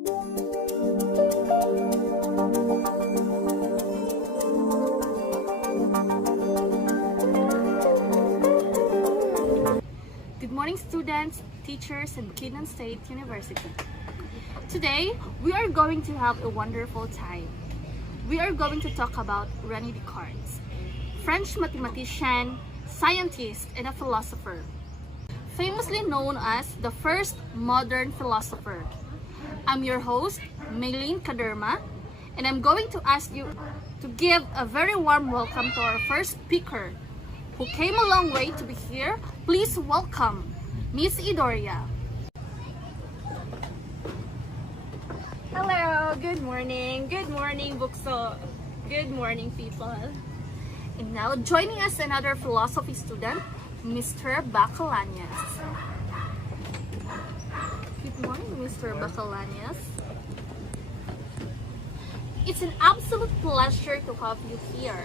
Good morning, students, teachers, and Bukidnon State University. Today, we are going to have a wonderful time. We are going to talk about René Descartes, French mathematician, scientist, and a philosopher, famously known as the first modern philosopher. I'm your host, Maylene Kaderma, and I'm going to ask you to give a very warm welcome to our first speaker, who came a long way to be here. Please welcome Miss Idoria. Hello, good morning. Good morning, Bukso. Good morning, people. And now joining us another philosophy student, Mr. Bacalanias. Good morning, Mr. Bacalanias. It's an absolute pleasure to have you here.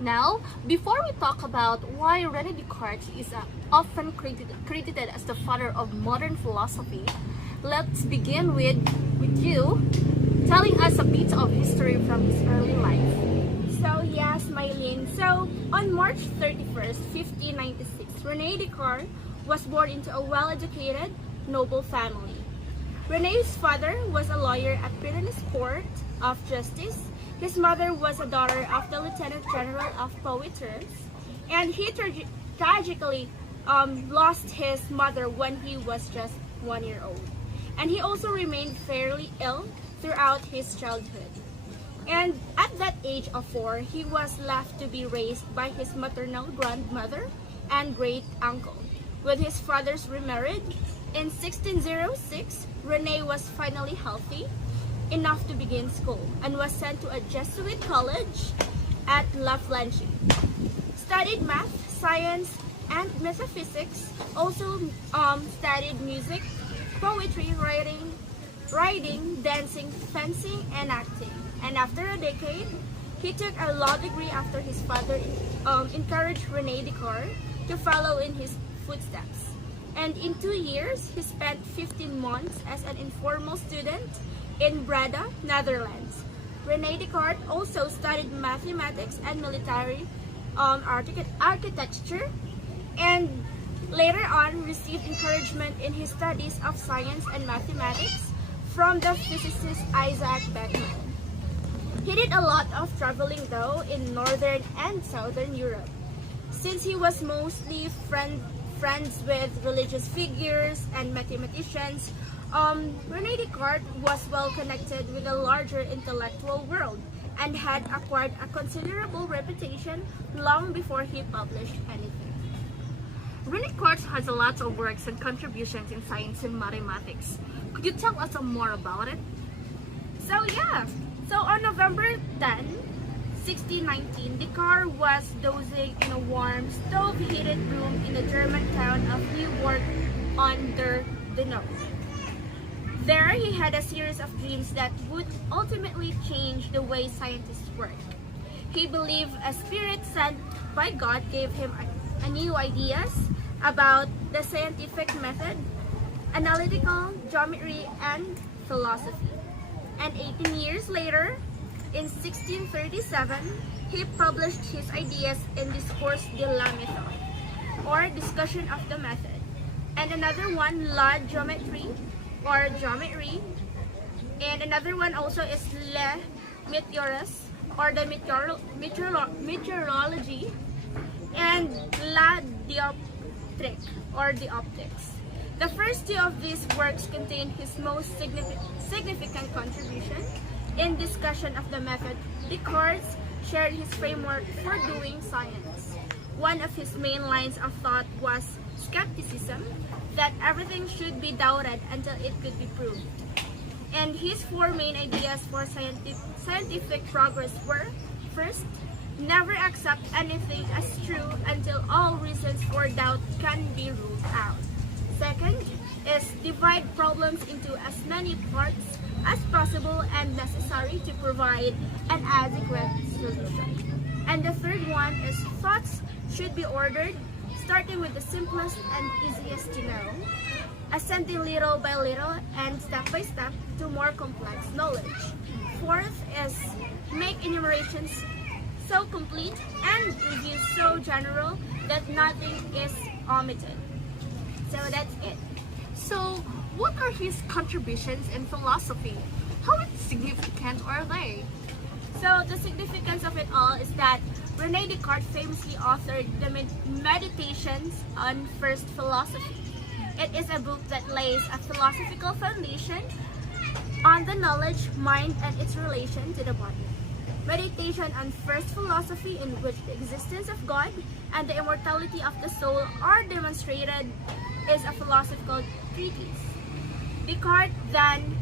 Now, before we talk about why René Descartes is often credited as the father of modern philosophy, let's begin with you telling us a bit of history from his early life. So yes, Mylene. So on March 31st, 1596, René Descartes was born into a well-educated, noble family. René's father was a lawyer at Pyrenees Court of Justice. His mother was a daughter of the Lieutenant General of Poitiers, and he tragically lost his mother when he was just 1 year old. And he also remained fairly ill throughout his childhood. And at that age of 4, he was left to be raised by his maternal grandmother and great uncle. With his father's remarriage, in 1606, René was finally healthy enough to begin school and was sent to a Jesuit college at La Flandre. Studied math, science, and metaphysics. Also studied music, poetry, writing, dancing, fencing, and acting. And after a decade, he took a law degree after his father encouraged René Descartes to follow in his footsteps. And in 2 years, he spent 15 months as an informal student in Breda, Netherlands. René Descartes also studied mathematics and military architecture, and later on received encouragement in his studies of science and mathematics from the physicist Isaac Bernoulli. He did a lot of traveling though in Northern and Southern Europe. Since he was mostly friends with religious figures and mathematicians, René Descartes was well connected with the larger intellectual world and had acquired a considerable reputation long before he published anything. René Descartes has a lot of works and contributions in science and mathematics. Could you tell us more about it? So on November 10, 1619, Descartes was dozing in a warm, stove-heated room in the German town of Neuburg under the Danube. There, he had a series of dreams that would ultimately change the way scientists work. He believed a spirit sent by God gave him new ideas about the scientific method, analytical geometry, and philosophy. And 18 years later, in 1637, he published his ideas in Discours de la Méthode, or Discussion of the Method. And another one, La Géométrie, or Geometry. And another one also is Le Météores, or the Meteorology. And La Dioptrique, or the Optics. The first two of these works contain his most significant contribution. In Discussion of the Method, Descartes shared his framework for doing science. One of his main lines of thought was skepticism, that everything should be doubted until it could be proved. And his 4 main ideas for scientific progress were: first, never accept anything as true until all reasons for doubt can be ruled out. Second is divide problems into as many parts as possible and necessary to provide an adequate solution. And the third one is thoughts should be ordered, starting with the simplest and easiest to know. ascending little by little and step by step to more complex knowledge. Fourth is make enumerations so complete and reviews so general that nothing is omitted. So that's it. So, what are his contributions in philosophy? How significant are they? So the significance of it all is that Rene Descartes famously authored the Meditations on First Philosophy. It is a book that lays a philosophical foundation on the knowledge, mind, and its relation to the body. Meditation on First Philosophy, in which the existence of God and the immortality of the soul are demonstrated, is a philosophical treatise. Descartes then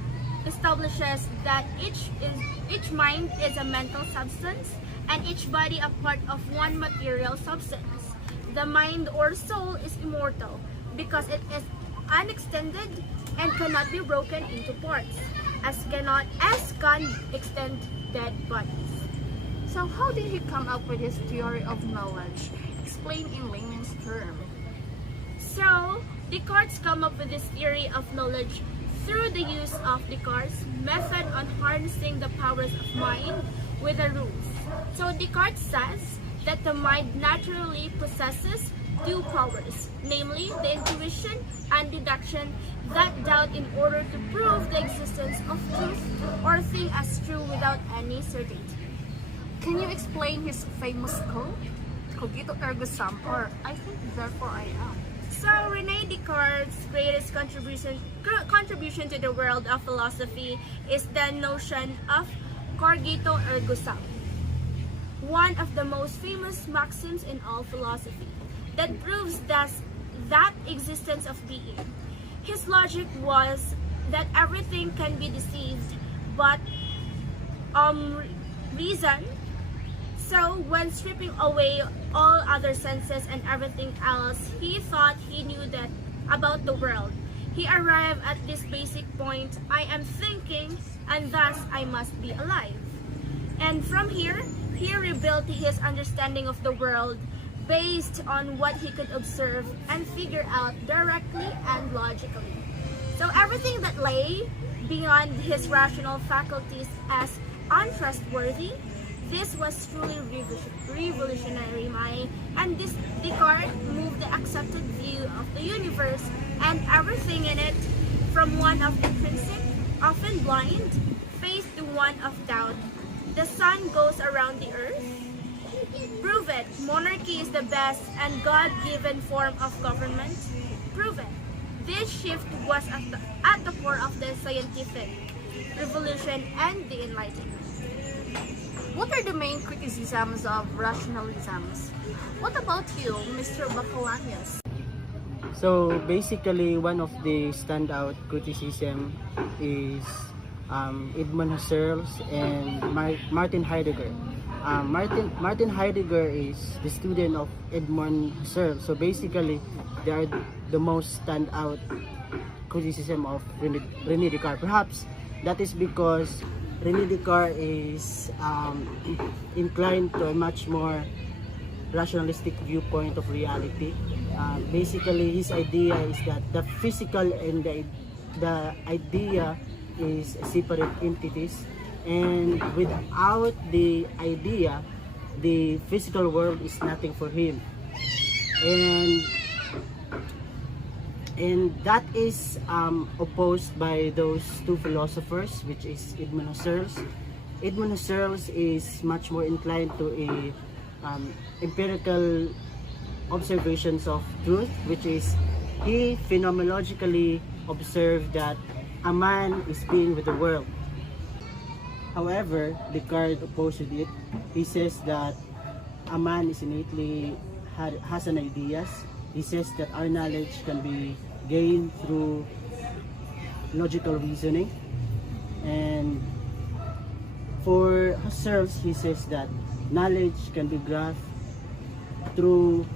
establishes that each mind is a mental substance and each body a part of one material substance. The mind or soul is immortal because it is unextended and cannot be broken into parts, as can extend dead bodies. So, how did he come up with his theory of knowledge? Explain in layman's terms. So, Descartes come up with this theory of knowledge through the use of Descartes' method on harnessing the powers of mind with the rules. So Descartes says that the mind naturally possesses two powers, namely the intuition and deduction that doubt in order to prove the existence of truth or thing as true without any certainty. Can you explain his famous quote? Cogito ergo sum, or I think therefore I am. So Rene Descartes' greatest contribution to the world of philosophy is the notion of cogito ergo sum, one of the most famous maxims in all philosophy that proves that existence of being. His logic was that everything can be deceived but reason. So when stripping away all other senses and everything else, he thought he knew that about the world. He arrived at this basic point: I am thinking and thus I must be alive. And from here, he rebuilt his understanding of the world based on what he could observe and figure out directly and logically. So everything that lay beyond his rational faculties as untrustworthy, this was truly revolutionary, and this Descartes moved the accepted view of the universe and everything in it from one of intrinsic, often blind, faith to one of doubt. The sun goes around the earth. Prove it. Monarchy is the best and God-given form of government. Prove it. This shift was at the core of the scientific revolution and the Enlightenment. What are the main criticisms of rationalisms? What about you, Mr. Bacalanias? So basically, one of the standout criticism is Edmund Husserl and Martin Heidegger. Martin Heidegger is the student of Edmund Husserl. So basically, they are the most standout criticism of René Descartes. Perhaps that is because René Descartes is inclined to a much more rationalistic viewpoint of reality. Basically, his idea is that the physical and the idea is separate entities, and without the idea, the physical world is nothing for him. And that is opposed by those two philosophers, which is Edmund Husserl. Edmund Husserl is much more inclined to a empirical observations of truth, which is he phenomenologically observed that a man is being with the world. However, Descartes opposed it. He says that a man is innately has an ideas. He says that our knowledge can be gained through logical reasoning. And for Husserl, he says that knowledge can be grasped through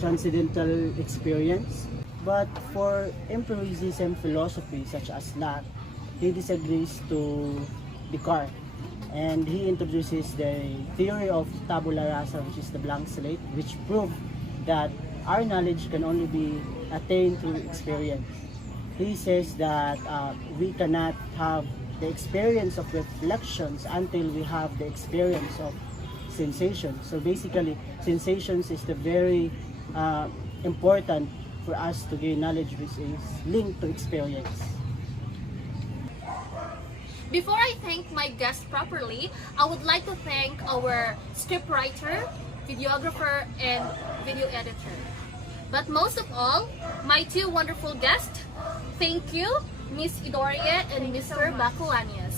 transcendental experience. But for empiricism philosophy such as Locke, he disagrees to Descartes, and he introduces the theory of tabula rasa, which is the blank slate, which proved that our knowledge can only be attained through experience. He says that we cannot have the experience of reflections until we have the experience of sensations. So basically, sensations is the very important for us to gain knowledge, which is linked to experience. Before I thank my guest properly, I would like to thank our scriptwriter, videographer, and video editor. But most of all, my two wonderful guests, thank you, Miss Idoria and Mr. Bacuanias.